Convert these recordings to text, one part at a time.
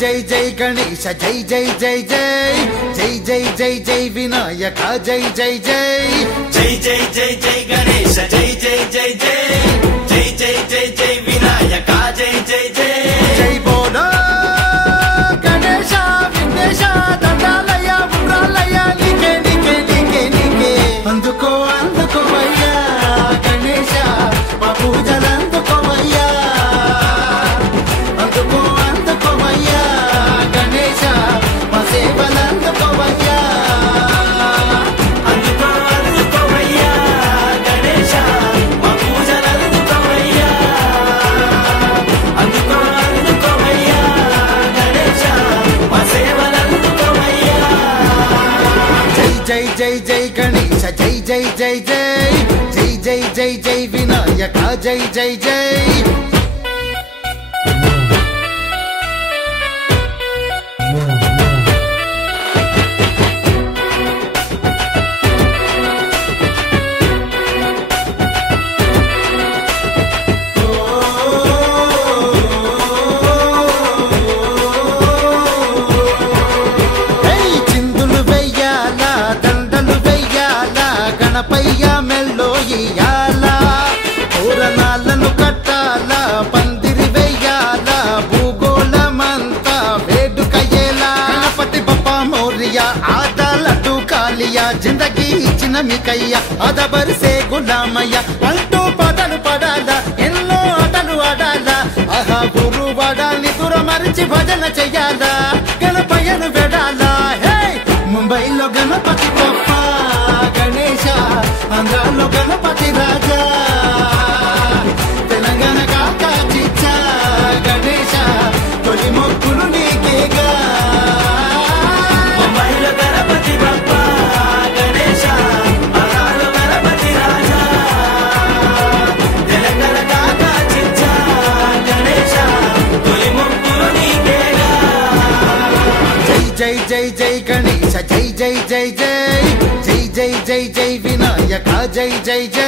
జై జై గణేశ జై జై జై జై జై జై జై జై వినాయక జై జై జై జై జై జై జై గణేశ జై జై జై జై జై జై జై జై వినాయక జై జై జై జై బోలో గణేశ విఘ్నేశ దండాలయ ఉండ్రాలయ నీకే నీకే నీకే నీకే అందుకో అందుకోవయ్యా గణేశ మా పూజలు అందుకోవయ్యా అందుకో అందుకోవయ్యా గణేశ మా సేవలు అందుకోవయ్యా అందుకో అందుకోవయ్యా గణేశ మా పూజలు అందుకోవయ్యా అందుకో అందుకోవయ్యా గణేశ మా సేవలు అందుకోవయ్యా జై జై జై జై గణేశ జై జై జై జై జై జై జై జై వినాయక జై జై జై చిందులు వెయ్యాలా దండలు వెయ్యాలా గణపయ్య మెల్లో ఇయ్యాలా పూరణాలను కట్టాలా పందిరి వెయ్యాలా భూగోళమంతా వేడుకయ్యేలా గణపతి బప్పా మౌర్య ఆదాలటు కాలియా జిందగీ ఇచ్చిన మీకయ్య అదబరిసే గులామయ్య అంటూ పదలు పడాలా ఎన్నో ఆటలు ఆడాలా ఆహా గురు వాడాలి దురమరిచి భజన చెయ్యాలా గణపయ్యను వెడాలా హే ముంబైలో గణపతి బప్ప గణేశ ఆంధ్రాలో గణపతి రాజా తెలంగాణ కాకా చిచ్చా గణేశ తొలి మొక్కులు నీకేగా ముంబైలో గణపతి బప్ప గణేశ ఆంధ్రాలో గణపతి రాజా తెలంగాణ కాకా చిచ్చా గణేశ తొలి మొక్కులు నీకేగా జై జై జై జై గణేశ జై జై జై జై జై జై జై జై వినాయక జై జై జై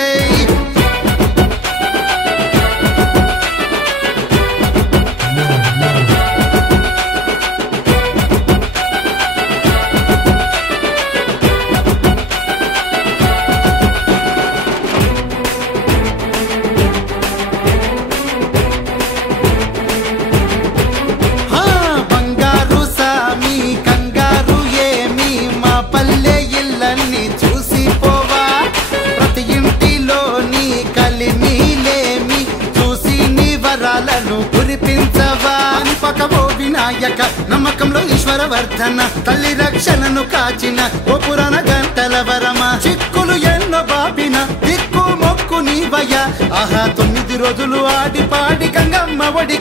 బంగారు సామి కంగారు ఏమి మా పల్లె ఇళ్ళన్ని చూసిపోవా ప్రతి ఇంటిలోని కలిమిలేమి చూసి నీ వరాలను కురిపించవా పకవో వినాయక నమ్మకంలో ఈశ్వర వర్ధన తల్లి రక్షణను కాచిన ఓ పురాణ గంటల వరమా చిక్కులు ఎన్నో బాపిన దిక్కు మొక్కు నీవయ్య ఆహా 9 రోజులు ఆడి పాడి గంగమ్మ ఒడి